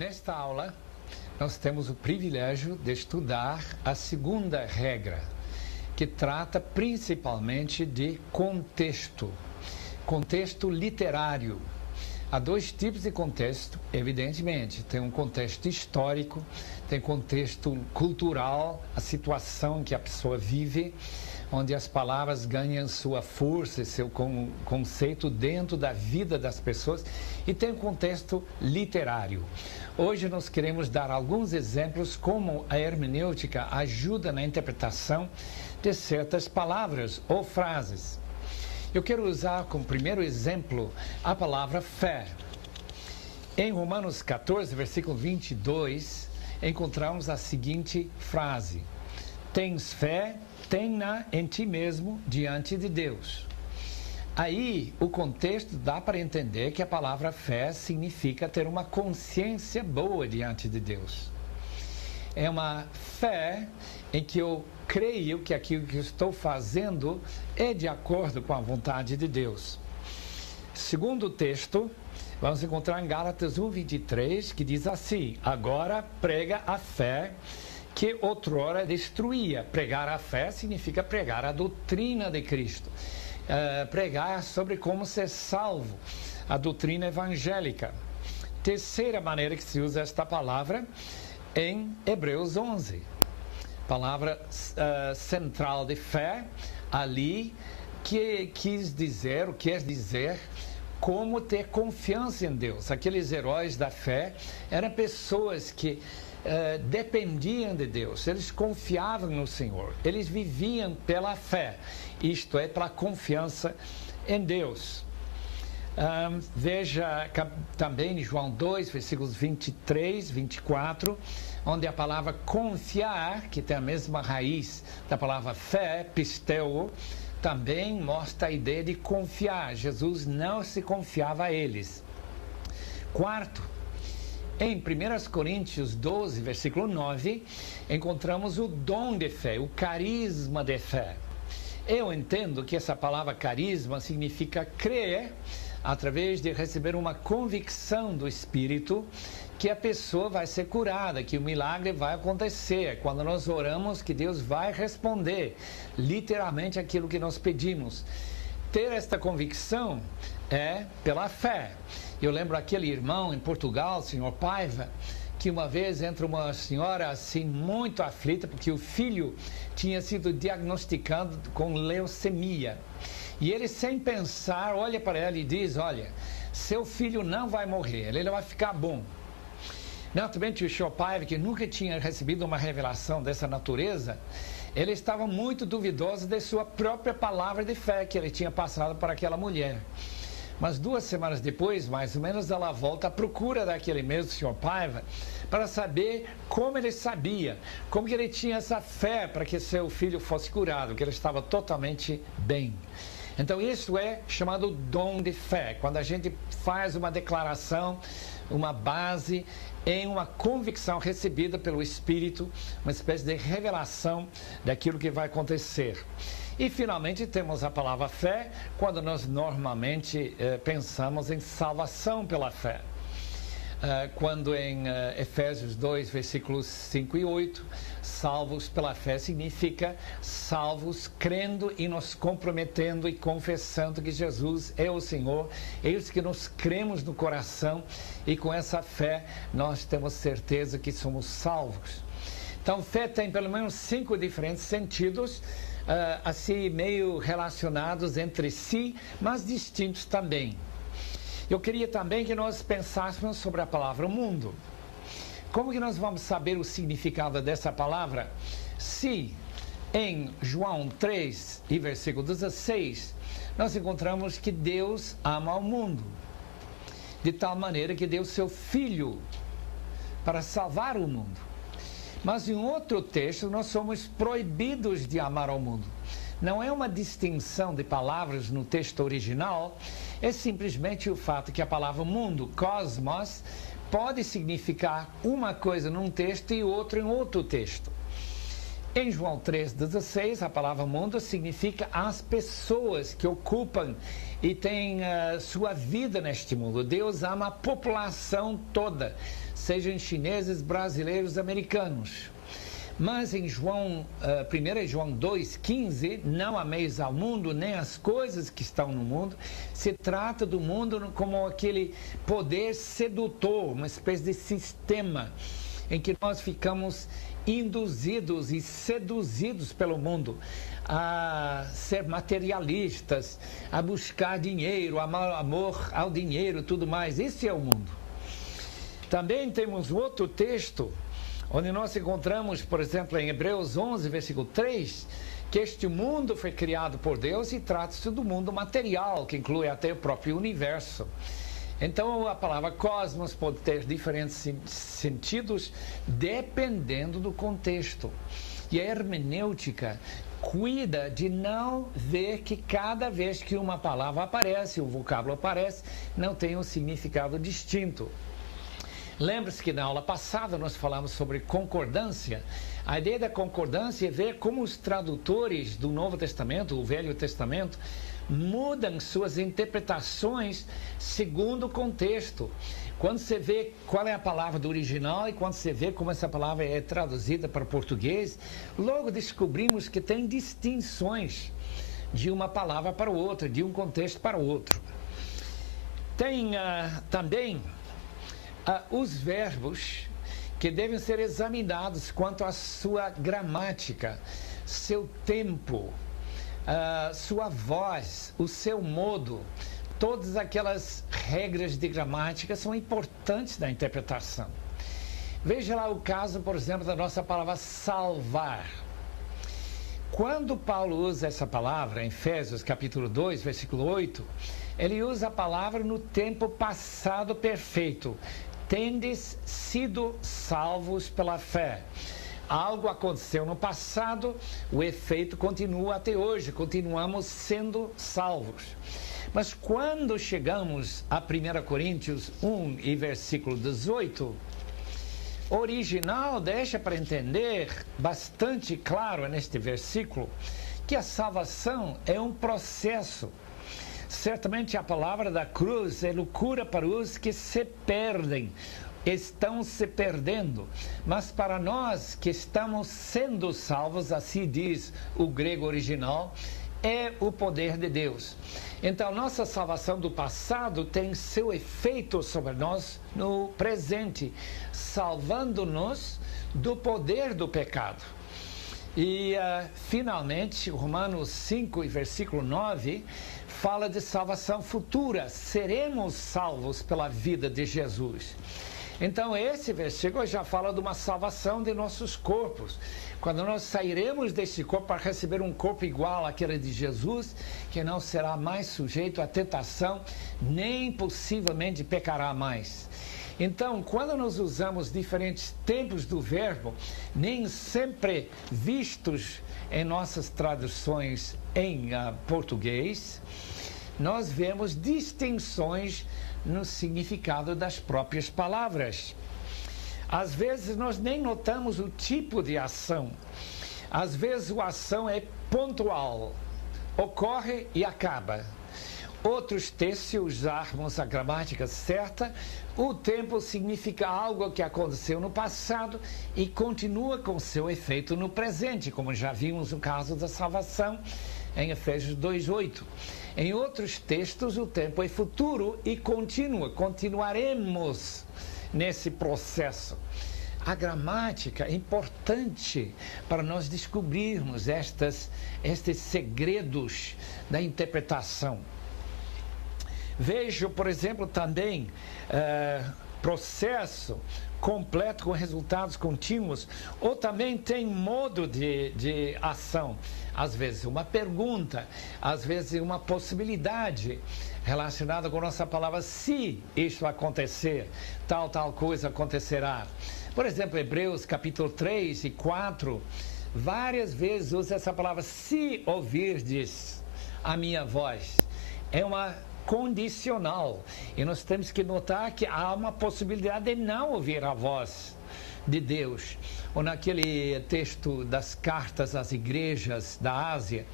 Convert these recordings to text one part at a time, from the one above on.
Nesta aula, nós temos o privilégio de estudar a segunda regra, que trata principalmente de contexto literário. Há dois tipos de contexto, evidentemente. Tem um contexto histórico, tem contexto cultural, a situação que a pessoa vive, onde as palavras ganham sua força e seu conceito dentro da vida das pessoas, e tem um contexto literário. Hoje nós queremos dar alguns exemplos como a hermenêutica ajuda na interpretação de certas palavras ou frases. Eu quero usar como primeiro exemplo a palavra fé. Em Romanos 14, versículo 22, encontramos a seguinte frase: tens fé, tem-na em ti mesmo diante de Deus. Aí, o contexto dá para entender que a palavra fé significa ter uma consciência boa diante de Deus. É uma fé em que eu creio que aquilo que eu estou fazendo é de acordo com a vontade de Deus. Segundo o texto, vamos encontrar em Gálatas 1:23, que diz assim: agora prega a fé que outrora destruía. Pregar a fé significa pregar a doutrina de Cristo. Pregar sobre como ser salvo, a doutrina evangélica. Terceira maneira que se usa esta palavra em Hebreus 11. Palavra central de fé, ali que quer dizer como ter confiança em Deus. Aqueles heróis da fé eram pessoas que dependiam de Deus, eles confiavam no Senhor, eles viviam pela fé, isto é, pela confiança em Deus. Veja também em João 2, versículos 23, 24, onde a palavra confiar, que tem a mesma raiz da palavra fé, pisteu, também mostra a ideia de confiar. Jesus não se confiava a eles. Quarto, em 1 Coríntios 12, versículo 9, encontramos o dom de fé, o carisma de fé. Eu entendo que essa palavra carisma significa crer através de receber uma convicção do Espírito que a pessoa vai ser curada, que o milagre vai acontecer. Quando nós oramos, que Deus vai responder literalmente aquilo que nós pedimos. Ter esta convicção é pela fé. Eu lembro aquele irmão em Portugal, senhor Paiva, que uma vez entra uma senhora assim muito aflita porque o filho tinha sido diagnosticado com leucemia. E ele, sem pensar, olha para ela e diz: olha, seu filho não vai morrer, ele vai ficar bom. Naturalmente, o senhor Paiva, que nunca tinha recebido uma revelação dessa natureza, ele estava muito duvidoso de sua própria palavra de fé que ele tinha passado para aquela mulher. Mas 2 semanas depois, mais ou menos, ela volta à procura daquele mesmo senhor Paiva para saber como ele sabia, como que ele tinha essa fé para que seu filho fosse curado, que ele estava totalmente bem. Então isso é chamado dom de fé, quando a gente faz uma declaração, uma base em uma convicção recebida pelo Espírito, uma espécie de revelação daquilo que vai acontecer. E finalmente temos a palavra fé, quando nós normalmente pensamos em salvação pela fé. Quando em Efésios 2, versículos 5 e 8, salvos pela fé significa salvos crendo e nos comprometendo e confessando que Jesus é o Senhor, é isso que nós cremos no coração, e com essa fé nós temos certeza que somos salvos. Então, fé tem pelo menos 5 diferentes sentidos, assim meio relacionados entre si, mas distintos também. Eu queria também que nós pensássemos sobre a palavra mundo. Como que nós vamos saber o significado dessa palavra? Se em João 3 e versículo 16, nós encontramos que Deus ama o mundo, de tal maneira que deu seu Filho para salvar o mundo. Mas em outro texto, nós somos proibidos de amar ao mundo. Não é uma distinção de palavras no texto original, é simplesmente o fato que a palavra mundo, cosmos, pode significar uma coisa num texto e outra em outro texto. Em João 3,16, a palavra mundo significa as pessoas que ocupam e têm sua vida neste mundo. Deus ama a população toda, sejam chineses, brasileiros, americanos. Mas em 1 João 2,15, não ameis ao mundo, nem as coisas que estão no mundo. Se trata do mundo como aquele poder sedutor, uma espécie de sistema em que nós ficamos induzidos e seduzidos pelo mundo a ser materialistas, a buscar dinheiro, amor ao dinheiro, tudo mais. Esse é o mundo. Também temos outro texto onde nós encontramos, por exemplo, em Hebreus 11, versículo 3, que este mundo foi criado por Deus e trata-se do mundo material, que inclui até o próprio universo. Então, a palavra cosmos pode ter diferentes sentidos dependendo do contexto. E a hermenêutica cuida de não ver que cada vez que uma palavra aparece, um vocábulo aparece, não tem um significado distinto. Lembre-se que na aula passada nós falamos sobre concordância. A ideia da concordância é ver como os tradutores do Novo Testamento, o Velho Testamento, mudam suas interpretações segundo o contexto. Quando você vê qual é a palavra do original e quando você vê como essa palavra é traduzida para o português, logo descobrimos que tem distinções de uma palavra para outra, de um contexto para o outro. Tem também os verbos que devem ser examinados quanto à sua gramática, seu tempo, sua voz, o seu modo. Todas aquelas regras de gramática são importantes na interpretação. Veja lá o caso, por exemplo, da nossa palavra salvar. Quando Paulo usa essa palavra, em Efésios capítulo 2, versículo 8, ele usa a palavra no tempo passado perfeito. Tendes sido salvos pela fé. Algo aconteceu no passado, o efeito continua até hoje, continuamos sendo salvos. Mas quando chegamos a 1 Coríntios 1 e versículo 18, o original deixa para entender bastante claro neste versículo que a salvação é um processo. Certamente a palavra da cruz é loucura para os que se perdem, estão se perdendo. Mas para nós que estamos sendo salvos, assim diz o grego original, é o poder de Deus. Então, nossa salvação do passado tem seu efeito sobre nós no presente, salvando-nos do poder do pecado. E, finalmente, Romanos 5 e versículo 9, fala de salvação futura. Seremos salvos pela vida de Jesus. Então, esse versículo já fala de uma salvação de nossos corpos. Quando nós sairemos deste corpo para receber um corpo igual àquele de Jesus, que não será mais sujeito à tentação, nem possivelmente pecará mais. Então, quando nós usamos diferentes tempos do verbo, nem sempre vistos em nossas traduções em português, nós vemos distinções no significado das próprias palavras. Às vezes nós nem notamos o tipo de ação. Às vezes a ação é pontual, ocorre e acaba. Outros textos, se usarmos a gramática certa, o tempo significa algo que aconteceu no passado e continua com seu efeito no presente, como já vimos no caso da salvação em Efésios 2:8. Em outros textos, o tempo é futuro e continuaremos nesse processo. A gramática é importante para nós descobrirmos estes segredos da interpretação. Vejo, por exemplo, também processo completo com resultados contínuos, ou também tem modo de ação. Às vezes uma pergunta, às vezes uma possibilidade relacionada com a nossa palavra, se isso acontecer, tal coisa acontecerá. Por exemplo, Hebreus capítulo 3 e 4, várias vezes usa essa palavra, se ouvirdes a minha voz. É uma condicional. E nós temos que notar que há uma possibilidade de não ouvir a voz de Deus. Ou naquele texto das cartas às igrejas da Ásia,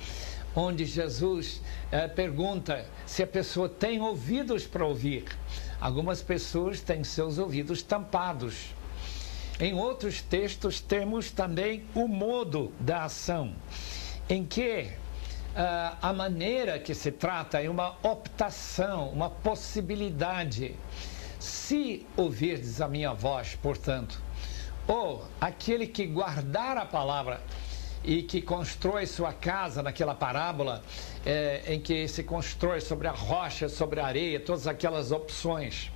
onde Jesus pergunta se a pessoa tem ouvidos para ouvir. Algumas pessoas têm seus ouvidos tampados. Em outros textos temos também o modo da ação, em que a maneira que se trata é uma optação, uma possibilidade. Se ouvirdes a minha voz, portanto, ou aquele que guardar a palavra e que constrói sua casa naquela parábola em que se constrói sobre a rocha, sobre a areia, todas aquelas opções.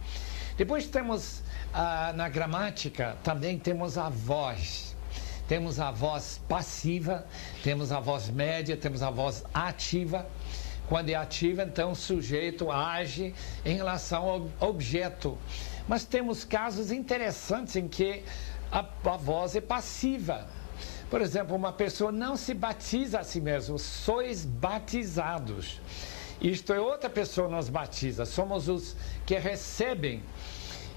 Depois temos, na gramática, também temos a voz. Temos a voz passiva, temos a voz média, temos a voz ativa. Quando é ativa, então o sujeito age em relação ao objeto. Mas temos casos interessantes em que a voz é passiva. Por exemplo, uma pessoa não se batiza a si mesma, sois batizados. Isto é, outra pessoa nos batiza, somos os que recebem.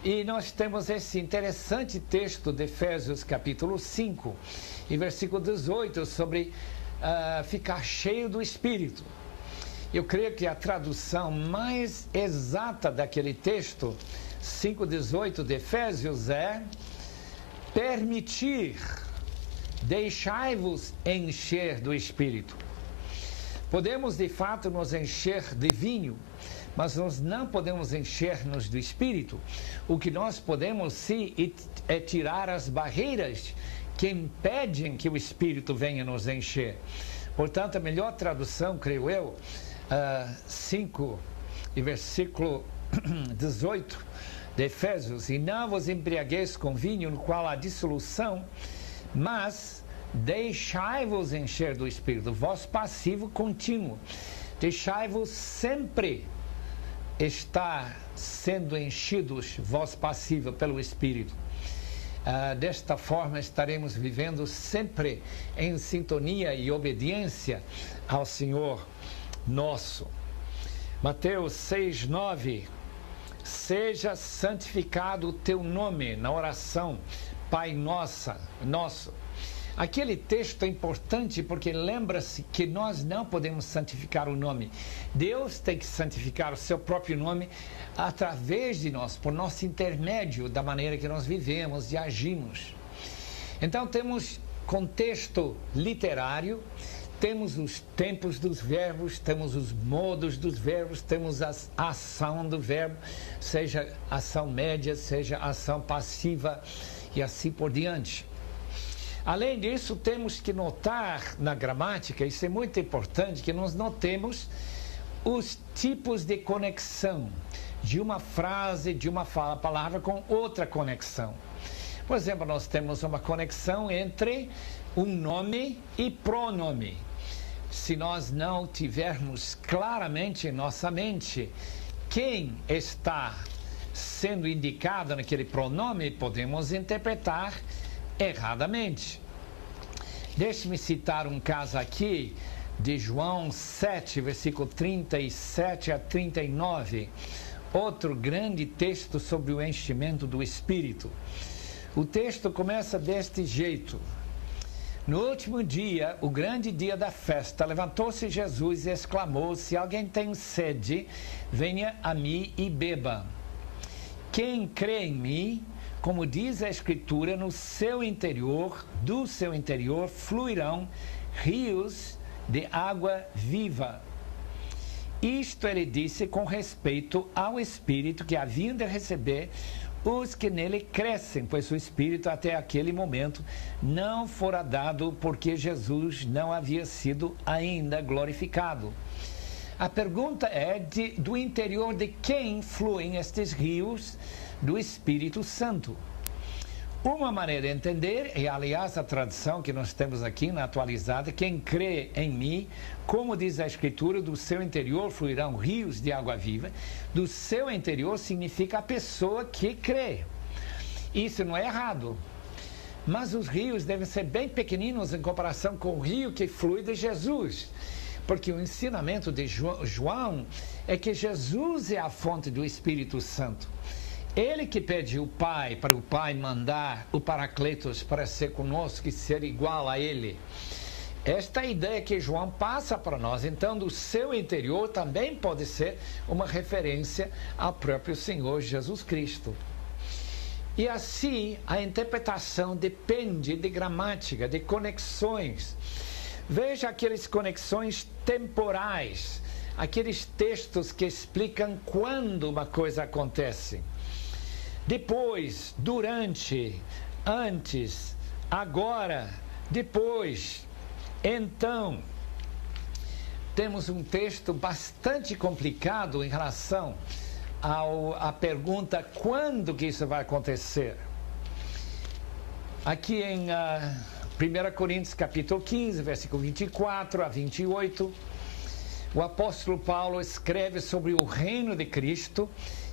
E nós temos esse interessante texto de Efésios capítulo 5, e versículo 18, sobre ficar cheio do Espírito. Eu creio que a tradução mais exata daquele texto, 5:18 de Efésios, é permitir. Deixai-vos encher do Espírito. Podemos, de fato, nos encher de vinho, mas nós não podemos encher-nos do Espírito. O que nós podemos, sim, é tirar as barreiras que impedem que o Espírito venha nos encher. Portanto, a melhor tradução, creio eu, 5 e versículo 18 de Efésios: e não vos embriagueis com vinho, no qual há dissolução, mas deixai-vos encher do Espírito. Voz passivo contínuo. Deixai-vos sempre estar sendo enchidos, voz passiva, pelo Espírito. Desta forma estaremos vivendo sempre em sintonia e obediência ao Senhor nosso. Mateus 6:9: seja santificado o teu nome, na oração Pai nosso. Aquele texto é importante porque lembra-se que nós não podemos santificar o nome. Deus tem que santificar o seu próprio nome através de nós, por nosso intermédio, da maneira que nós vivemos e agimos. Então temos contexto literário, temos os tempos dos verbos, temos os modos dos verbos, temos a ação do verbo, seja ação média, seja ação passiva, e assim por diante. Além disso, temos que notar na gramática, isso é muito importante, que nós notemos os tipos de conexão de uma frase, de uma palavra com outra conexão. Por exemplo, nós temos uma conexão entre um nome e pronome. Se nós não tivermos claramente em nossa mente quem está sendo indicado naquele pronome, podemos interpretar erradamente. Deixe-me citar um caso aqui de João 7, versículo 37 a 39, outro grande texto sobre o enchimento do Espírito. O texto começa deste jeito: no último dia, o grande dia da festa, levantou-se Jesus e exclamou: se alguém tem sede, venha a mim e beba. Quem crê em mim, como diz a Escritura, do seu interior fluirão rios de água viva. Isto ele disse com respeito ao Espírito que haviam de receber os que nele crescem, pois o Espírito até aquele momento não fora dado, porque Jesus não havia sido ainda glorificado. A pergunta é do interior de quem fluem estes rios do Espírito Santo. Uma maneira de entender, e aliás a tradução que nós temos aqui na atualizada: quem crê em mim, como diz a Escritura, do seu interior fluirão rios de água viva. Do seu interior significa a pessoa que crê. Isso não é errado. Mas os rios devem ser bem pequeninos em comparação com o rio que flui de Jesus. Porque o ensinamento de João é que Jesus é a fonte do Espírito Santo. Ele que pediu o Pai, para o Pai mandar o Paracletos para ser conosco e ser igual a Ele. Esta é a ideia que João passa para nós. Então, do seu interior também pode ser uma referência ao próprio Senhor Jesus Cristo. E assim, a interpretação depende de gramática, de conexões. Veja aquelas conexões temporais, aqueles textos que explicam quando uma coisa acontece. Depois, durante, antes, agora, depois, então. Temos um texto bastante complicado em relação à pergunta quando que isso vai acontecer. Aqui em 1 Coríntios capítulo 15, versículo 24 a 28, o apóstolo Paulo escreve sobre o reino de Cristo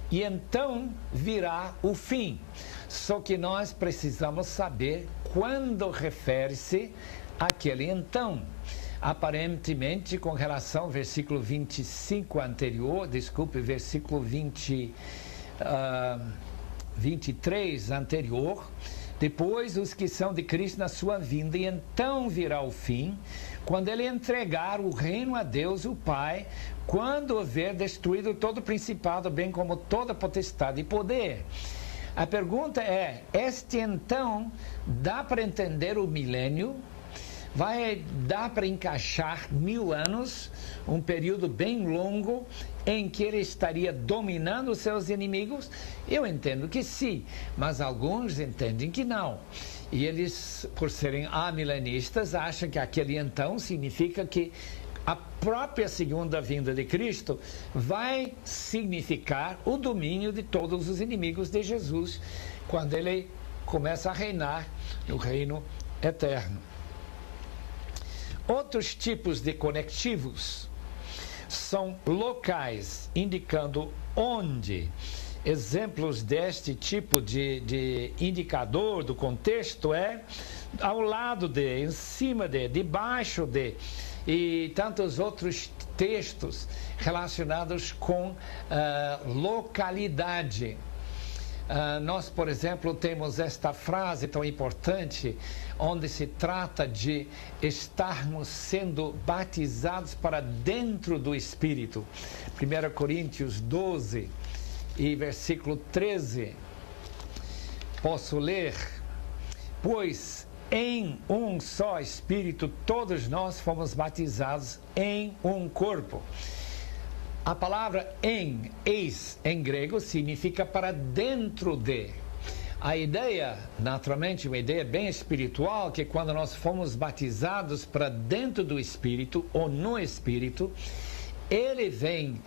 e então virá o fim. Só que nós precisamos saber quando refere-se àquele então. Aparentemente, com relação ao versículo 25 anterior, versículo 23 anterior, depois os que são de Cristo na sua vinda, e então virá o fim, quando ele entregar o reino a Deus, o Pai, quando houver destruído todo o principado, bem como toda potestade e poder. A pergunta é, este então, dá para entender o milênio? Vai dar para encaixar 1000 anos, um período bem longo, em que ele estaria dominando os seus inimigos? Eu entendo que sim, mas alguns entendem que não. E eles, por serem amilenistas, acham que aquele então significa que a própria segunda vinda de Cristo vai significar o domínio de todos os inimigos de Jesus, quando ele começa a reinar no reino eterno. Outros tipos de conectivos são locais, indicando onde. Exemplos deste tipo de indicador do contexto é ao lado de, em cima de, debaixo de, e tantos outros textos relacionados com localidade. Nós, por exemplo, temos esta frase tão importante, onde se trata de estarmos sendo batizados para dentro do Espírito. 1 Coríntios 12 e versículo 13. Posso ler? Pois em um só Espírito todos nós fomos batizados em um corpo. A palavra eis, em grego, significa para dentro de. A ideia, naturalmente, uma ideia bem espiritual, que quando nós fomos batizados para dentro do Espírito, ou no Espírito, ele vem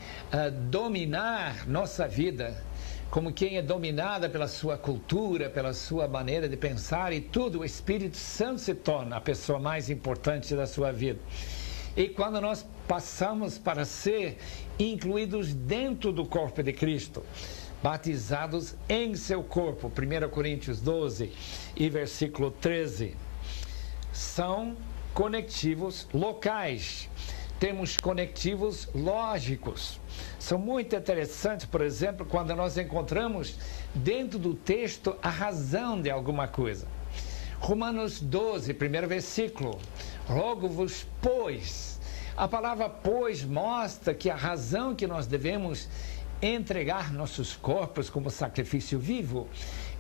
dominar nossa vida, como quem é dominada pela sua cultura, pela sua maneira de pensar, e tudo, o Espírito Santo se torna a pessoa mais importante da sua vida. E quando nós passamos para ser incluídos dentro do corpo de Cristo, batizados em seu corpo, 1 Coríntios 12 e versículo 13, são conectivos locais. Temos conectivos lógicos. São muito interessantes, por exemplo, quando nós encontramos dentro do texto a razão de alguma coisa. Romanos 12, primeiro versículo, rogo-vos, pois. A palavra pois mostra que a razão que nós devemos entregar nossos corpos como sacrifício vivo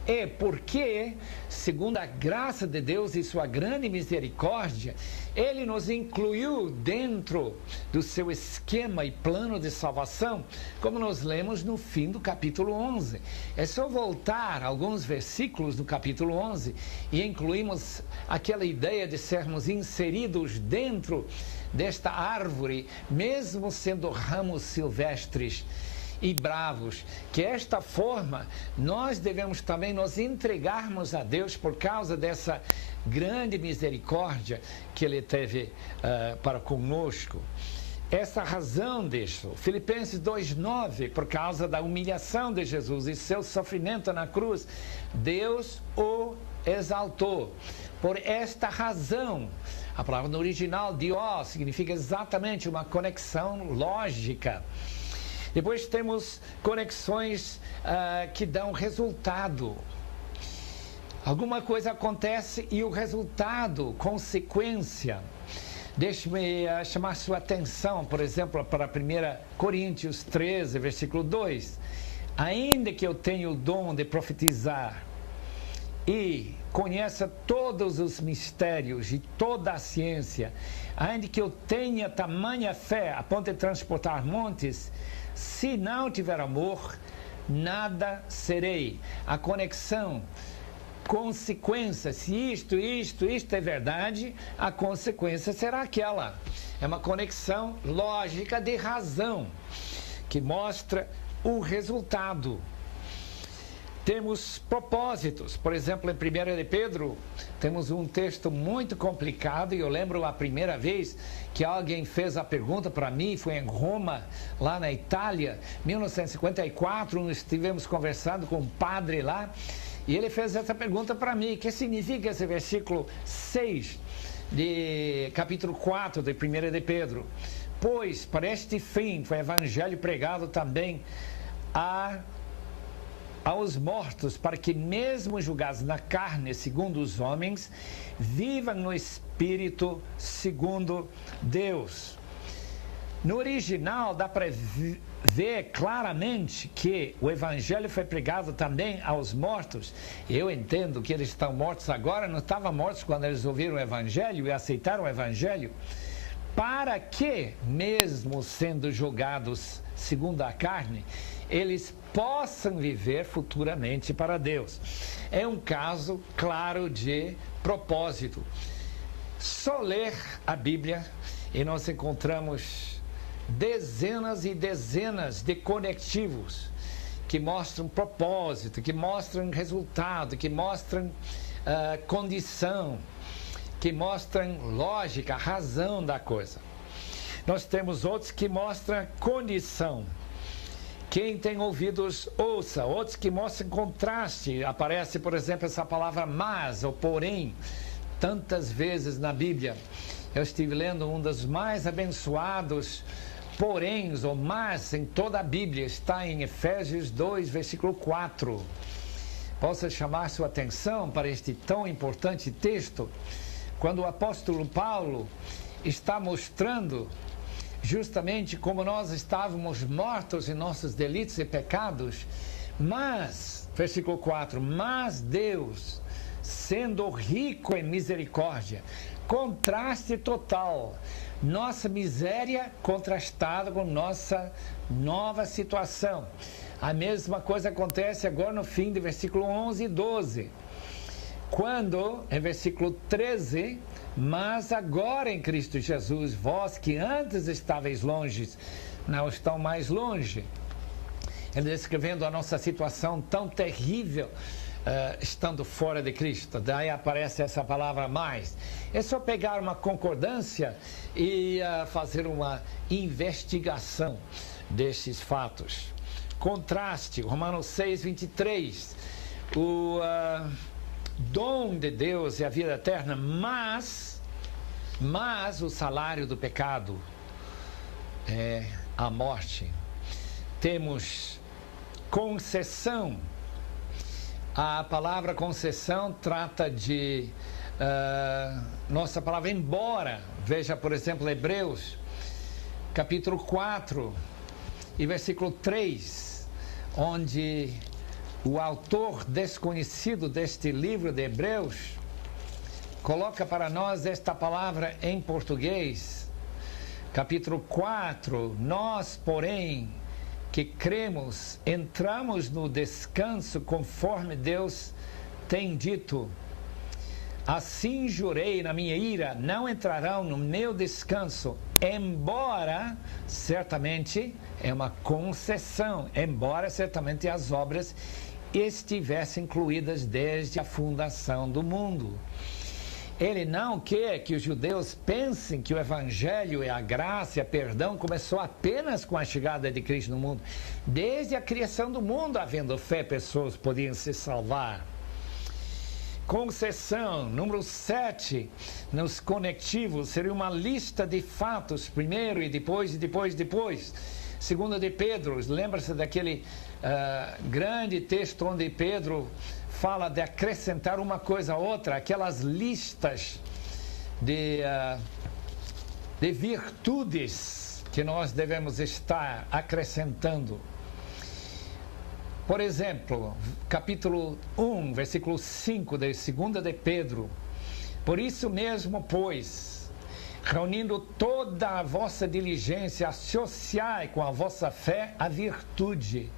é porque, segundo a graça de Deus e sua grande misericórdia, Ele nos incluiu dentro do seu esquema e plano de salvação, como nós lemos no fim do capítulo 11. É só voltar alguns versículos do capítulo 11 e incluímos aquela ideia de sermos inseridos dentro desta árvore, mesmo sendo ramos silvestres e bravos, que esta forma nós devemos também nos entregarmos a Deus por causa dessa grande misericórdia que Ele teve para conosco. Essa razão disso, Filipenses 2,9, por causa da humilhação de Jesus e seu sofrimento na cruz, Deus o exaltou. Por esta razão, a palavra no original, dió, significa exatamente uma conexão lógica. Depois temos conexões que dão resultado. Alguma coisa acontece e o resultado, consequência. Deixe-me chamar sua atenção, por exemplo, para 1 Coríntios 13, versículo 2. Ainda que eu tenha o dom de profetizar e conheça todos os mistérios e toda a ciência, ainda que eu tenha tamanha fé a ponto de transportar montes, se não tiver amor, nada serei. A conexão, consequência, se isto é verdade, a consequência será aquela. É uma conexão lógica de razão, que mostra o resultado. Temos propósitos. Por exemplo, em 1 de Pedro, temos um texto muito complicado, e eu lembro a primeira vez que alguém fez a pergunta para mim, foi em Roma, lá na Itália, 1954, nós estivemos conversando com um padre lá, e ele fez essa pergunta para mim: o que significa esse versículo 6 de capítulo 4 de 1 de Pedro? Pois, para este fim, foi o evangelho pregado também aos mortos, para que, mesmo julgados na carne, segundo os homens, vivam no Espírito, segundo Deus. No original, dá para ver claramente que o Evangelho foi pregado também aos mortos. Eu entendo que eles estão mortos agora, não estavam mortos quando eles ouviram o Evangelho e aceitaram o Evangelho, para que, mesmo sendo julgados segundo a carne, eles possam viver futuramente para Deus. É um caso claro de propósito. Só ler a Bíblia e nós encontramos dezenas e dezenas de conectivos que mostram propósito, que mostram resultado, que mostram condição, que mostram lógica, razão da coisa. Nós temos outros que mostram condição. Quem tem ouvidos, ouça. Outros que mostram contraste. Aparece, por exemplo, essa palavra mas ou porém, tantas vezes na Bíblia. Eu estive lendo um dos mais abençoados poréns ou mas em toda a Bíblia. Está em Efésios 2, versículo 4. Posso chamar sua atenção para este tão importante texto, quando o apóstolo Paulo está mostrando justamente como nós estávamos mortos em nossos delitos e pecados, mas, versículo 4, mas Deus, sendo rico em misericórdia, contraste total, nossa miséria contrastada com nossa nova situação. A mesma coisa acontece agora no fim do versículo 11 e 12, quando, em versículo 13, mas agora em Cristo Jesus, vós que antes estáveis longe, não estão mais longe. Ele descrevendo a nossa situação tão terrível, estando fora de Cristo. Daí aparece essa palavra mais. É só pegar uma concordância e fazer uma investigação desses fatos. Contraste, Romanos 6, 23. O dom de Deus é a vida eterna, mas o salário do pecado é a morte. Temos concessão. A palavra concessão trata de nossa palavra embora. Veja, por exemplo, Hebreus capítulo 4 e versículo 3, onde o autor desconhecido deste livro de Hebreus coloca para nós esta palavra em português. Capítulo 4, nós, porém, que cremos, entramos no descanso conforme Deus tem dito. Assim jurei na minha ira, não entrarão no meu descanso, embora certamente é uma concessão, embora certamente as obras estivessem incluídas desde a fundação do mundo. Ele não quer que os judeus pensem que o evangelho e a graça e a perdão começou apenas com a chegada de Cristo no mundo. Desde a criação do mundo, havendo fé, pessoas podiam se salvar. Concessão, número 7, nos conectivos, seria uma lista de fatos, primeiro e depois, Segunda de Pedro, lembra-se daquele grande texto onde Pedro fala de acrescentar uma coisa a outra, aquelas listas de virtudes que nós devemos estar acrescentando. Por exemplo, capítulo 1, versículo 5 de 2 de Pedro. Por isso mesmo, pois, reunindo toda a vossa diligência, associai com a vossa fé a virtude.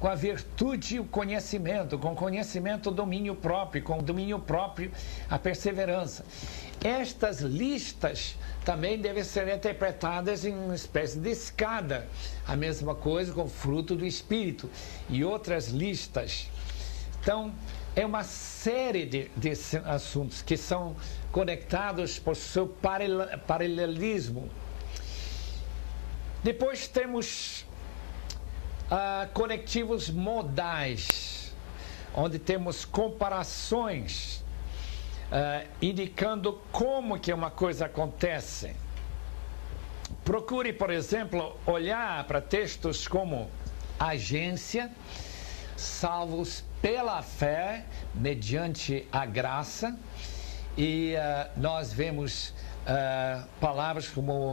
Com a virtude o conhecimento, com o conhecimento o domínio próprio, com o domínio próprio a perseverança. Estas listas também devem ser interpretadas em uma espécie de escada. A mesma coisa com o fruto do Espírito e outras listas. Então, é uma série de assuntos que são conectados por seu paralelismo. Depois temos conectivos modais, onde temos comparações indicando como que uma coisa acontece. Procure, por exemplo, olhar para textos como agência, salvos pela fé, mediante a graça, e nós vemos palavras como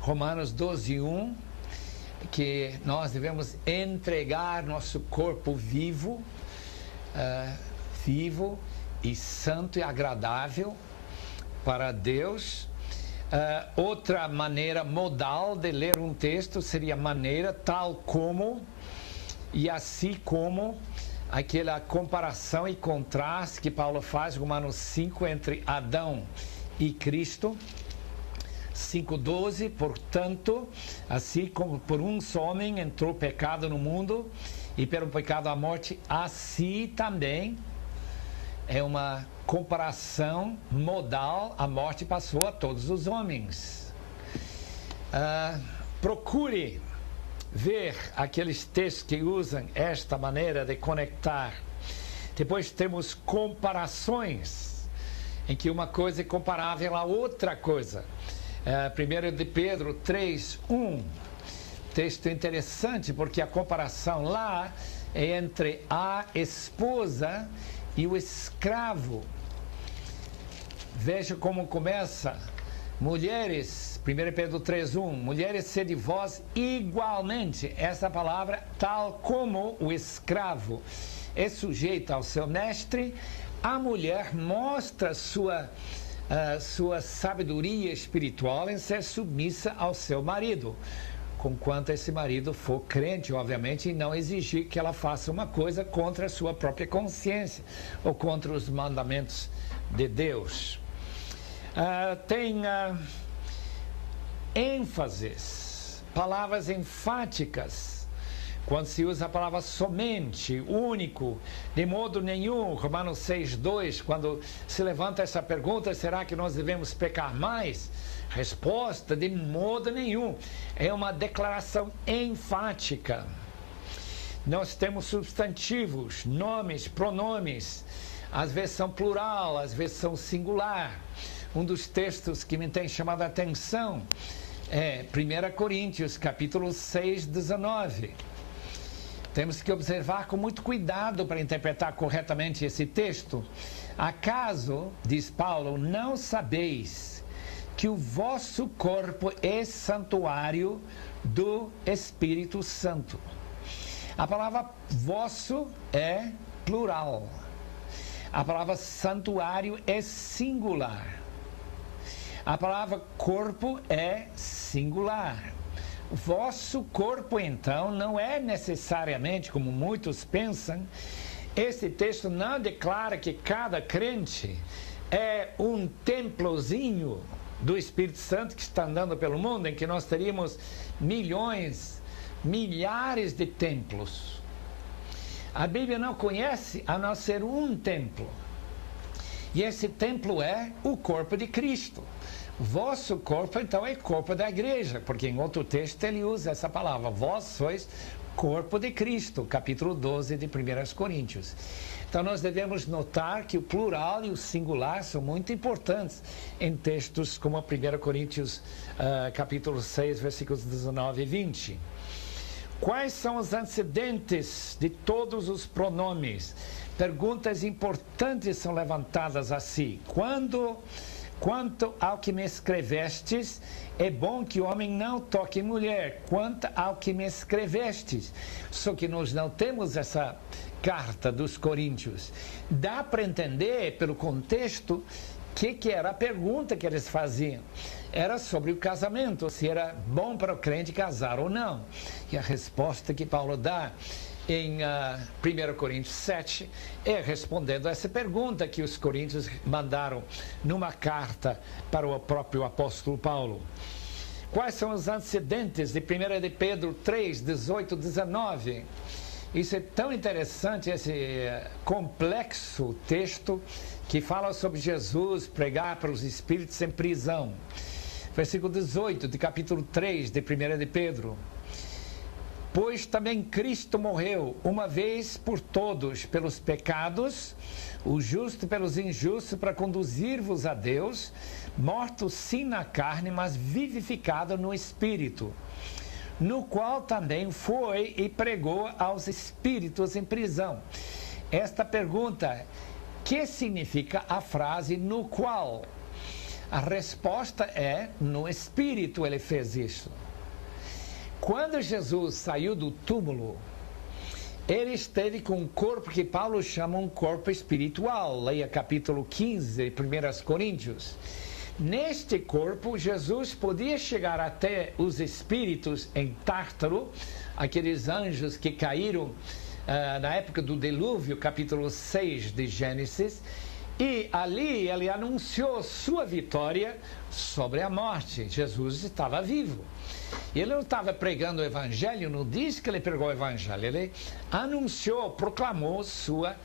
Romanos 12:1, que nós devemos entregar nosso corpo vivo e santo e agradável para Deus. Outra maneira modal de ler um texto seria maneira tal como e assim como, aquela comparação e contraste que Paulo faz em Romanos 5 entre Adão e Cristo. 5:12, portanto, assim como por um só homem entrou o pecado no mundo, e pelo pecado a morte, assim também é uma comparação modal, a morte passou a todos os homens. Procure ver aqueles textos que usam esta maneira de conectar. Depois temos comparações, em que uma coisa é comparável a outra coisa. 1 de Pedro 3:1, texto interessante, porque a comparação lá é entre a esposa e o escravo. Veja como começa. Mulheres, 1 Pedro 3:1, mulheres, sede vós igualmente, essa palavra, tal como o escravo é sujeito ao seu mestre, a mulher mostra sua sabedoria espiritual em ser submissa ao seu marido, conquanto esse marido for crente, obviamente, e não exigir que ela faça uma coisa contra a sua própria consciência ou contra os mandamentos de Deus. Tem ênfases, palavras enfáticas, quando se usa a palavra somente, único, de modo nenhum. Romanos 6:2, quando se levanta essa pergunta, será que nós devemos pecar mais? Resposta, de modo nenhum. É uma declaração enfática. Nós temos substantivos, nomes, pronomes, às vezes são plural, às vezes são singular. Um dos textos que me tem chamado a atenção é 1 Coríntios, capítulo 6:19. Temos que observar com muito cuidado para interpretar corretamente esse texto. Acaso, diz Paulo, não sabeis que o vosso corpo é santuário do Espírito Santo? A palavra vosso é plural. A palavra santuário é singular. A palavra corpo é singular. O vosso corpo, então, não é necessariamente, como muitos pensam, esse texto não declara que cada crente é um templozinho do Espírito Santo que está andando pelo mundo, em que nós teríamos milhões, milhares de templos. A Bíblia não conhece a não ser um templo. E esse templo é o corpo de Cristo. Vosso corpo, então, é corpo da igreja, porque em outro texto ele usa essa palavra. Vós sois corpo de Cristo, capítulo 12 de 1 Coríntios. Então nós devemos notar que o plural e o singular são muito importantes em textos como 1 Coríntios capítulo 6, versículos 19 e 20. Quais são os antecedentes de todos os pronomes? Perguntas importantes são levantadas assim. Quanto ao que me escrevestes, é bom que o homem não toque mulher. Quanto ao que me escrevestes. Só que nós não temos essa carta dos Coríntios. Dá para entender, pelo contexto, que era a pergunta que eles faziam. Era sobre o casamento, se era bom para o crente casar ou não. E a resposta que Paulo dá em 1 Coríntios 7 é respondendo a essa pergunta que os coríntios mandaram numa carta para o próprio apóstolo Paulo. Quais são os antecedentes de 1 de Pedro 3, 18, 19? Isso é tão interessante, esse complexo texto que fala sobre Jesus pregar para os espíritos em prisão. Versículo 18 de capítulo 3 de 1 de Pedro. Pois também Cristo morreu uma vez por todos pelos pecados, o justo pelos injustos, para conduzir-vos a Deus, morto sim na carne, mas vivificado no Espírito, no qual também foi e pregou aos espíritos em prisão. Esta pergunta, que significa a frase no qual? A resposta é, no Espírito ele fez isso. Quando Jesus saiu do túmulo, ele esteve com um corpo que Paulo chama um corpo espiritual. Leia capítulo 15, 1 Coríntios. Neste corpo, Jesus podia chegar até os espíritos em Tártaro, aqueles anjos que caíram na época do dilúvio, capítulo 6 de Gênesis, e ali ele anunciou sua vitória sobre a morte. Jesus estava vivo. Ele não estava pregando o evangelho, não diz que ele pregou o evangelho, ele anunciou, proclamou sua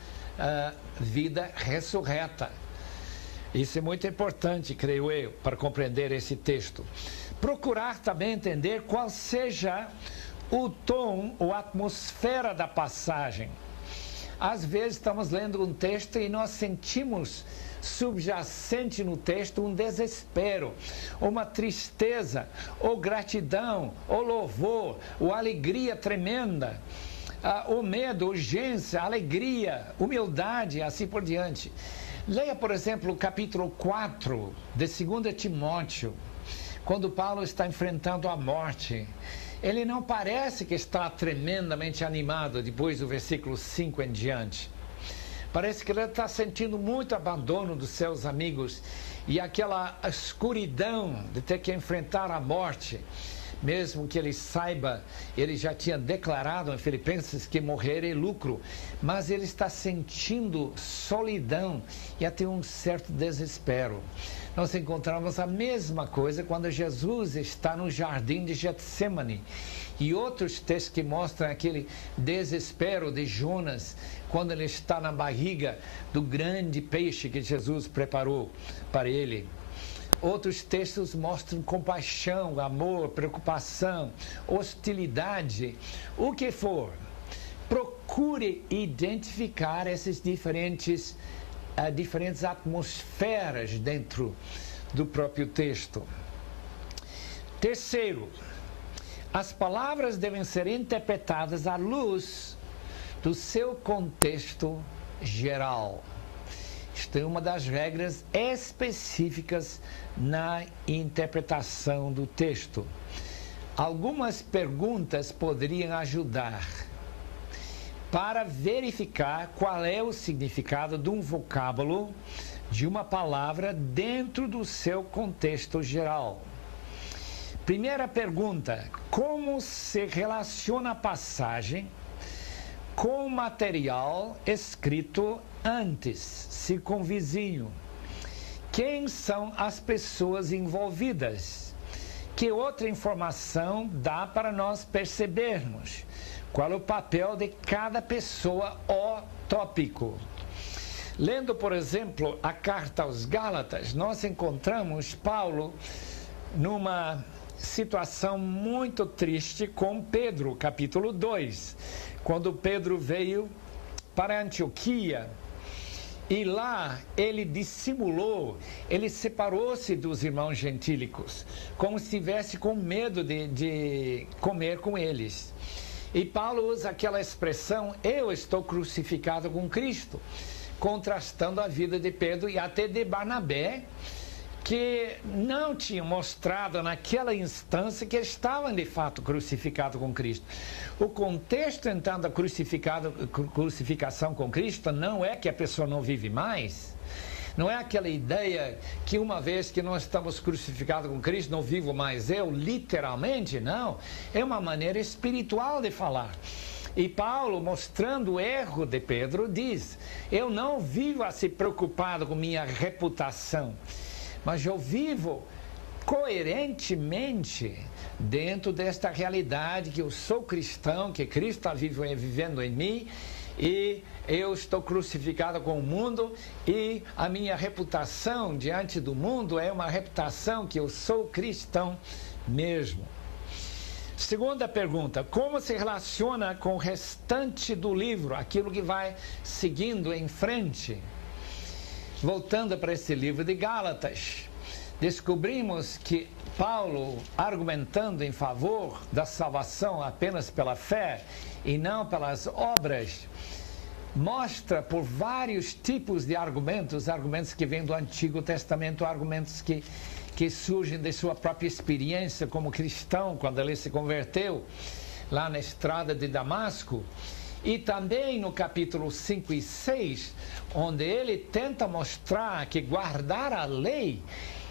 vida ressurreta. Isso é muito importante, creio eu, para compreender esse texto. Procurar também entender qual seja o tom ou a atmosfera da passagem. Às vezes estamos lendo um texto e nós sentimos subjacente no texto um desespero, uma tristeza, ou gratidão, ou louvor, ou alegria tremenda, ou medo, urgência, alegria, humildade, assim por diante. Leia, por exemplo, o capítulo 4 de 2 Timóteo, quando Paulo está enfrentando a morte. Ele não parece que está tremendamente animado depois do versículo 5 em diante. Parece que ele está sentindo muito abandono dos seus amigos e aquela escuridão de ter que enfrentar a morte. Mesmo que ele saiba, ele já tinha declarado em Filipenses que morrer é lucro, mas ele está sentindo solidão e até um certo desespero. Nós encontramos a mesma coisa quando Jesus está no jardim de Getsemane e outros textos que mostram aquele desespero de Jonas quando ele está na barriga do grande peixe que Jesus preparou para ele. Outros textos mostram compaixão, amor, preocupação, hostilidade, o que for. Procure identificar essas diferentes atmosferas dentro do próprio texto. Terceiro, as palavras devem ser interpretadas à luz do seu contexto geral. Isto é uma das regras específicas na interpretação do texto. Algumas perguntas poderiam ajudar para verificar qual é o significado de um vocábulo, de uma palavra dentro do seu contexto geral. Primeira pergunta: como se relaciona a passagem com o material escrito antes, circunvizinho? Quem são as pessoas envolvidas? Que outra informação dá para nós percebermos? Qual é o papel de cada pessoa ou tópico? Lendo, por exemplo, a carta aos Gálatas, nós encontramos Paulo numa situação muito triste com Pedro, capítulo 2, quando Pedro veio para Antioquia. E lá ele dissimulou, ele separou-se dos irmãos gentílicos, como se estivesse com medo de comer com eles. E Paulo usa aquela expressão, eu estou crucificado com Cristo, contrastando a vida de Pedro e até de Barnabé, que não tinham mostrado naquela instância que estavam de fato crucificados com Cristo. O contexto, então, da crucificação com Cristo não é que a pessoa não vive mais, não é aquela ideia que uma vez que nós estamos crucificados com Cristo, não vivo mais eu, literalmente, não. É uma maneira espiritual de falar. E Paulo, mostrando o erro de Pedro, diz, eu não vivo assim preocupado com minha reputação, mas eu vivo coerentemente dentro desta realidade que eu sou cristão, que Cristo está vivendo em mim e eu estou crucificado com o mundo e a minha reputação diante do mundo é uma reputação que eu sou cristão mesmo. Segunda pergunta, como se relaciona com o restante do livro, aquilo que vai seguindo em frente? Voltando para esse livro de Gálatas, descobrimos que Paulo, argumentando em favor da salvação apenas pela fé e não pelas obras, mostra por vários tipos de argumentos que vêm do Antigo Testamento, argumentos que surgem de sua própria experiência como cristão, quando ele se converteu lá na estrada de Damasco. E também no capítulo 5 e 6, onde ele tenta mostrar que guardar a lei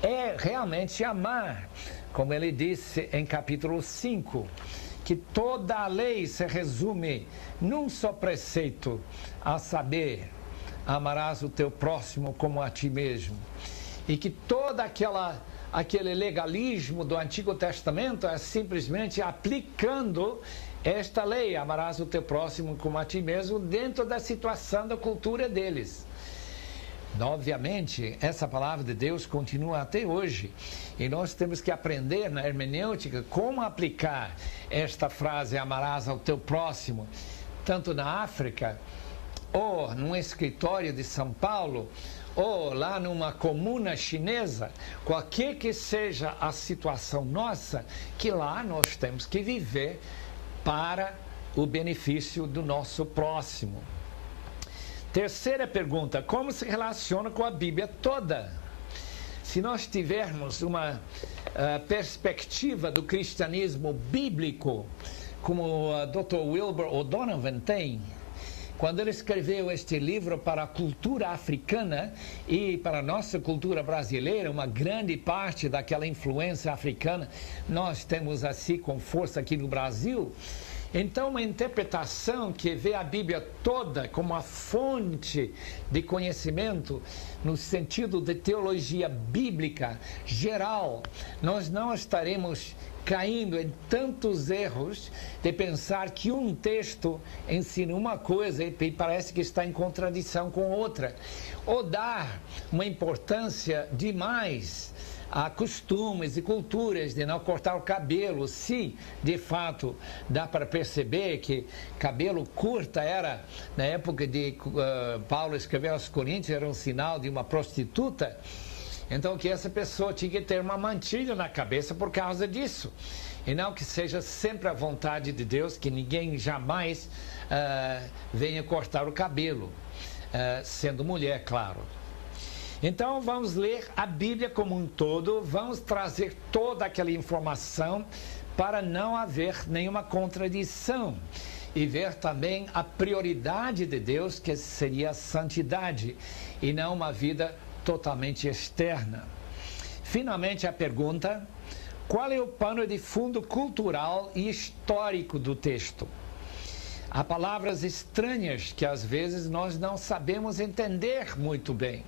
é realmente amar. Como ele disse em capítulo 5, que toda a lei se resume num só preceito, a saber, amarás o teu próximo como a ti mesmo. E que toda aquele legalismo do Antigo Testamento é simplesmente aplicando esta lei, amarás o teu próximo como a ti mesmo, dentro da situação da cultura deles. Obviamente, essa palavra de Deus continua até hoje, e nós temos que aprender na hermenêutica como aplicar esta frase, amarás ao teu próximo, tanto na África, ou num escritório de São Paulo, ou lá numa comuna chinesa, qualquer que seja a situação nossa, que lá nós temos que viver para o benefício do nosso próximo. Terceira pergunta, como se relaciona com a Bíblia toda? Se nós tivermos uma perspectiva do cristianismo bíblico, como o Dr. Wilbur O'Donovan tem, quando ele escreveu este livro para a cultura africana e para a nossa cultura brasileira, uma grande parte daquela influência africana nós temos assim com força aqui no Brasil. Então, uma interpretação que vê a Bíblia toda como a fonte de conhecimento, no sentido de teologia bíblica geral, nós não estaremos caindo em tantos erros de pensar que um texto ensina uma coisa e parece que está em contradição com outra, ou dar uma importância demais a costumes e culturas de não cortar o cabelo, se de fato dá para perceber que cabelo curto era, na época de Paulo escrever aos Coríntios, era um sinal de uma prostituta. Então, que essa pessoa tinha que ter uma mantilha na cabeça por causa disso. E não que seja sempre a vontade de Deus, que ninguém jamais venha cortar o cabelo, sendo mulher, claro. Então, vamos ler a Bíblia como um todo, vamos trazer toda aquela informação para não haver nenhuma contradição. E ver também a prioridade de Deus, que seria a santidade, e não uma vida totalmente externa. Finalmente, a pergunta: qual é o pano de fundo cultural e histórico do texto? Há palavras estranhas que às vezes nós não sabemos entender muito bem.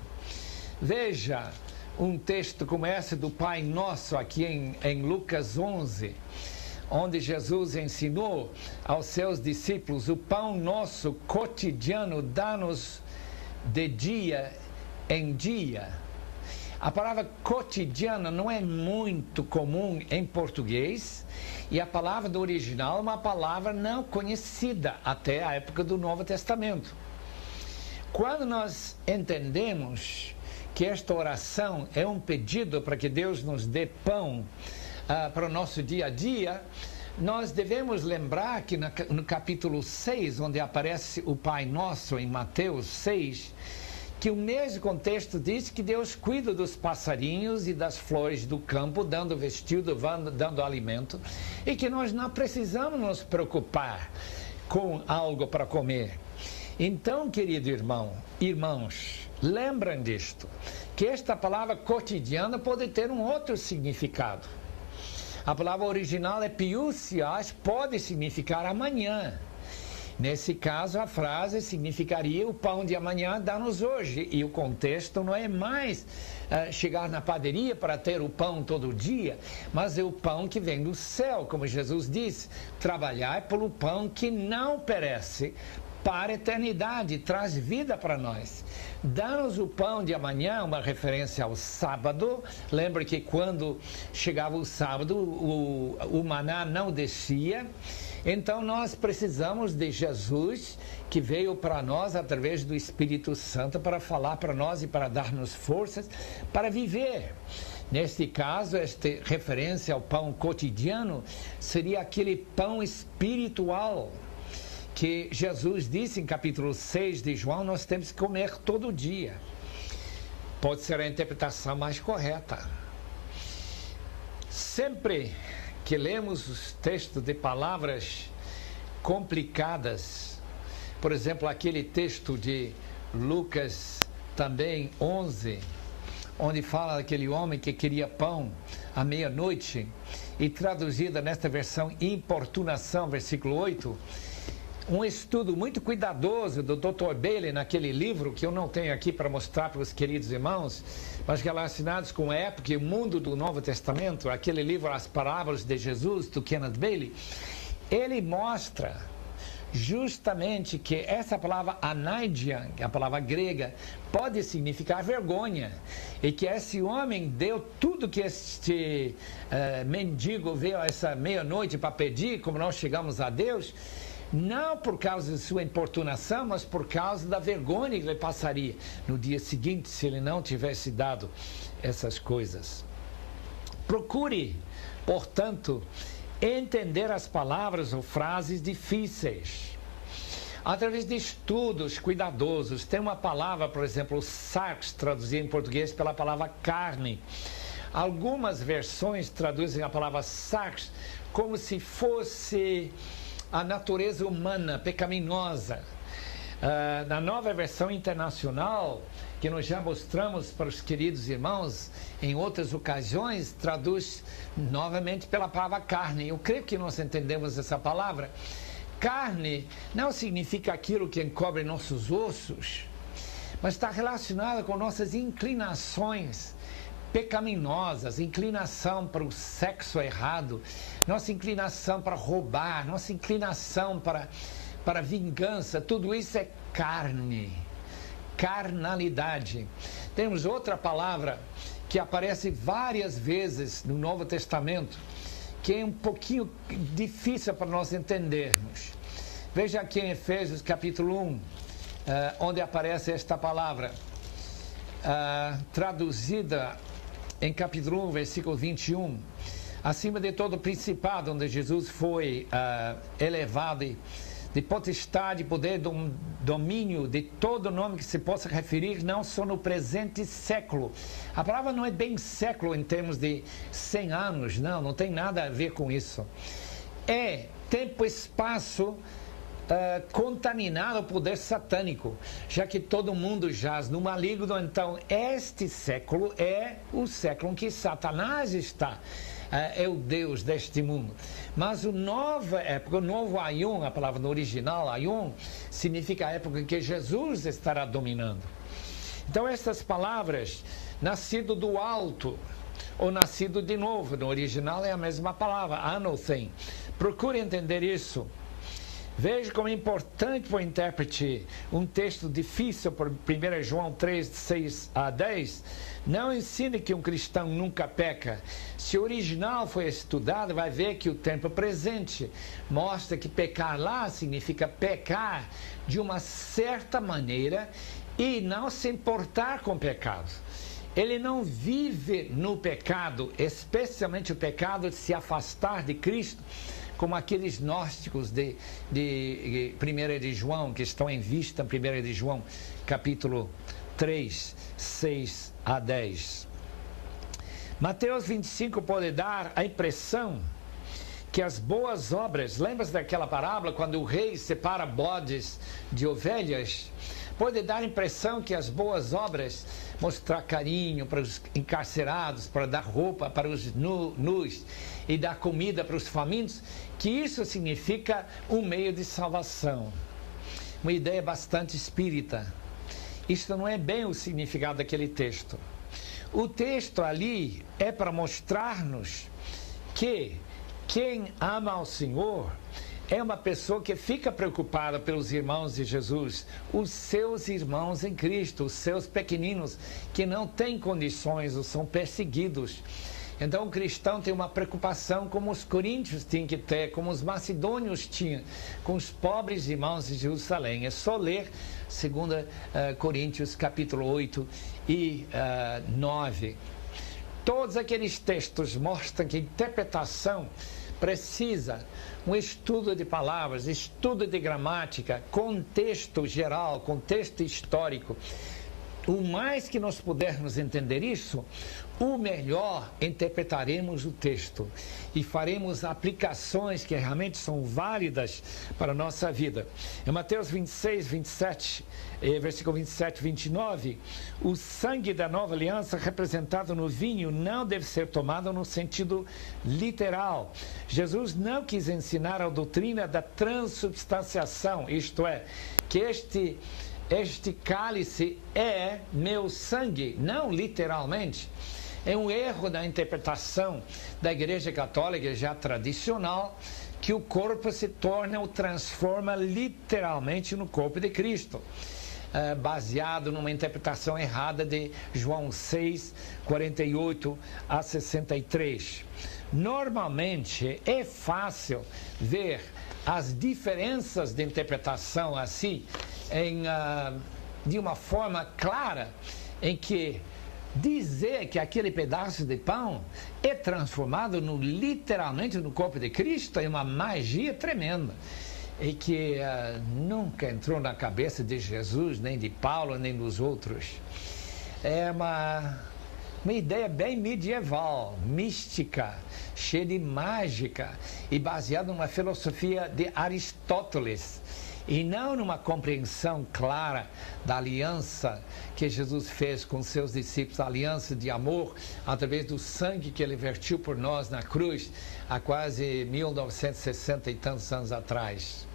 Veja um texto como esse do Pai Nosso aqui em Lucas 11, onde Jesus ensinou aos seus discípulos: o pão nosso cotidiano dá-nos de dia em dia. A palavra cotidiana não é muito comum em português, e a palavra do original é uma palavra não conhecida até a época do Novo Testamento. Quando nós entendemos que esta oração é um pedido para que Deus nos dê pão para o nosso dia a dia, nós devemos lembrar que no capítulo 6, onde aparece o Pai Nosso, em Mateus 6, que o mesmo contexto diz que Deus cuida dos passarinhos e das flores do campo, dando vestido, dando alimento, e que nós não precisamos nos preocupar com algo para comer. Então, querido irmãos, lembrem disto, que esta palavra cotidiana pode ter um outro significado. A palavra original é piousias, pode significar amanhã. Nesse caso, a frase significaria o pão de amanhã dá-nos hoje. E o contexto não é mais chegar na padaria para ter o pão todo dia, mas é o pão que vem do céu, como Jesus disse, trabalhar pelo pão que não perece, para a eternidade, traz vida para nós. Dá-nos o pão de amanhã, uma referência ao sábado. Lembra que quando chegava o sábado, o maná não descia. Então nós precisamos de Jesus, que veio para nós através do Espírito Santo para falar para nós e para dar-nos forças para viver. Neste caso, esta referência ao pão cotidiano seria aquele pão espiritual que Jesus disse em capítulo 6 de João, nós temos que comer todo dia. Pode ser a interpretação mais correta. Sempre que lemos os textos de palavras complicadas, por exemplo, aquele texto de Lucas também 11, onde fala daquele homem que queria pão à meia-noite, e traduzida nesta versão importunação, versículo 8, um estudo muito cuidadoso do Dr. Bailey naquele livro, que eu não tenho aqui para mostrar para os queridos irmãos, mas relacionados com a época e o mundo do Novo Testamento, aquele livro As Parábolas de Jesus, do Kenneth Bailey, ele mostra justamente que essa palavra anaidian, a palavra grega, pode significar vergonha, e que esse homem deu tudo que este mendigo veio essa meia-noite para pedir, como nós chegamos a Deus, não por causa de sua importunação, mas por causa da vergonha que ele passaria no dia seguinte se ele não tivesse dado essas coisas. Procure, portanto, entender as palavras ou frases difíceis através de estudos cuidadosos. Tem uma palavra, por exemplo, sarx, traduzida em português pela palavra carne. Algumas versões traduzem a palavra sarx como se fosse a natureza humana pecaminosa. Na nova versão internacional, que nós já mostramos para os queridos irmãos em outras ocasiões, traduz novamente pela palavra carne. Eu creio que nós entendemos essa palavra. Carne não significa aquilo que encobre nossos ossos, mas está relacionada com nossas inclinações pecaminosas, inclinação para o sexo errado, nossa inclinação para roubar, nossa inclinação para vingança, tudo isso é carne, carnalidade. Temos outra palavra que aparece várias vezes no Novo Testamento, que é um pouquinho difícil para nós entendermos. Veja aqui em Efésios capítulo 1, onde aparece esta palavra, traduzida em capítulo 1, versículo 21, acima de todo principado, onde Jesus foi elevado de potestade, poder, domínio, de todo nome que se possa referir, não só no presente século. A palavra não é bem século em termos de 100 anos, não tem nada a ver com isso. É tempo, espaço, contaminado ao poder satânico, já que todo mundo jaz no maligno. Então este século é o século em que Satanás está, é o Deus deste mundo. Mas a nova época, o novo Aion, a palavra no original, Aion, significa a época em que Jesus estará dominando. Então estas palavras, nascido do alto ou nascido de novo, no original é a mesma palavra, anothen. Procure entender isso. Veja como é importante para o intérprete um texto difícil, por 1 João 3, 6 a 10. Não ensine que um cristão nunca peca. Se o original foi estudado, vai ver que o tempo presente mostra que pecar lá significa pecar de uma certa maneira e não se importar com o pecado. Ele não vive no pecado, especialmente o pecado de se afastar de Cristo, como aqueles gnósticos de 1 de João, que estão em vista em 1 de João, capítulo 3, 6 a 10. Mateus 25 pode dar a impressão que as boas obras, lembra-se daquela parábola, quando o rei separa bodes de ovelhas? Pode dar a impressão que as boas obras, mostrar carinho para os encarcerados, para dar roupa para os nus e dar comida para os famintos, que isso significa um meio de salvação. Uma ideia bastante espírita. Isto não é bem o significado daquele texto. O texto ali é para mostrar-nos que quem ama ao Senhor é uma pessoa que fica preocupada pelos irmãos de Jesus, os seus irmãos em Cristo, os seus pequeninos que não têm condições ou são perseguidos. Então o cristão tem uma preocupação como os coríntios tinham que ter, como os macedônios tinham, com os pobres irmãos de Jerusalém. É só ler 2 Coríntios capítulo 8 e 9. Todos aqueles textos mostram que a interpretação precisa um estudo de palavras, estudo de gramática, contexto geral, contexto histórico. O mais que nós pudermos entender isso, o melhor interpretaremos o texto e faremos aplicações que realmente são válidas para a nossa vida. Em Mateus 26, 27, versículo 27, 29, o sangue da nova aliança representado no vinho não deve ser tomado no sentido literal. Jesus não quis ensinar a doutrina da transubstanciação, isto é, que este cálice é meu sangue, não literalmente. É um erro da interpretação da Igreja Católica já tradicional, que o corpo se torna ou transforma literalmente no corpo de Cristo, baseado numa interpretação errada de João 6, 48 a 63. Normalmente é fácil ver as diferenças de interpretação assim, de uma forma clara, em que dizer que aquele pedaço de pão é transformado literalmente no corpo de Cristo é uma magia tremenda e que nunca entrou na cabeça de Jesus, nem de Paulo, nem dos outros. É uma ideia bem medieval, mística, cheia de mágica e baseada numa filosofia de Aristóteles e não numa compreensão clara da aliança que Jesus fez com seus discípulos, a aliança de amor através do sangue que ele vertiu por nós na cruz há quase 1960 e tantos anos atrás.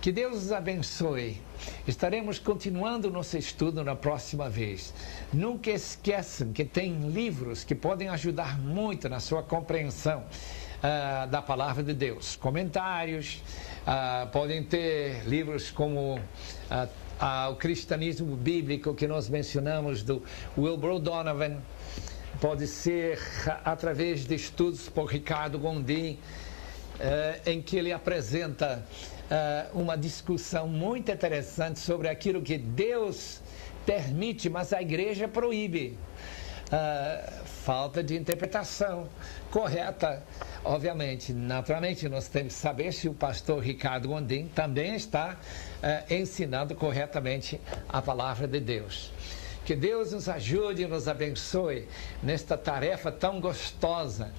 Que Deus os abençoe. Estaremos continuando nosso estudo na próxima vez. Nunca esqueçam que tem livros que podem ajudar muito na sua compreensão da palavra de Deus. Comentários, podem ter livros como o Cristianismo Bíblico, que nós mencionamos, do Wilbur Donovan. Pode ser através de estudos por Ricardo Gondim, em que ele apresenta uma discussão muito interessante sobre aquilo que Deus permite, mas a igreja proíbe. Falta de interpretação correta. Obviamente, naturalmente, nós temos que saber se o pastor Ricardo Gondim também está ensinando corretamente a palavra de Deus. Que Deus nos ajude e nos abençoe nesta tarefa tão gostosa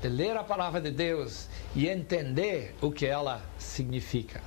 de ler a palavra de Deus e entender o que ela significa.